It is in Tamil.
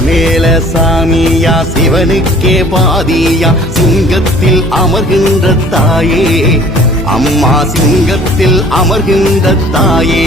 மேல சாமியா சிவனுக்கே பாதியா சிங்கத்தில் அமர்கின்ற தாயே அம்மா சிங்கத்தில் அமர்கின்ற தாயே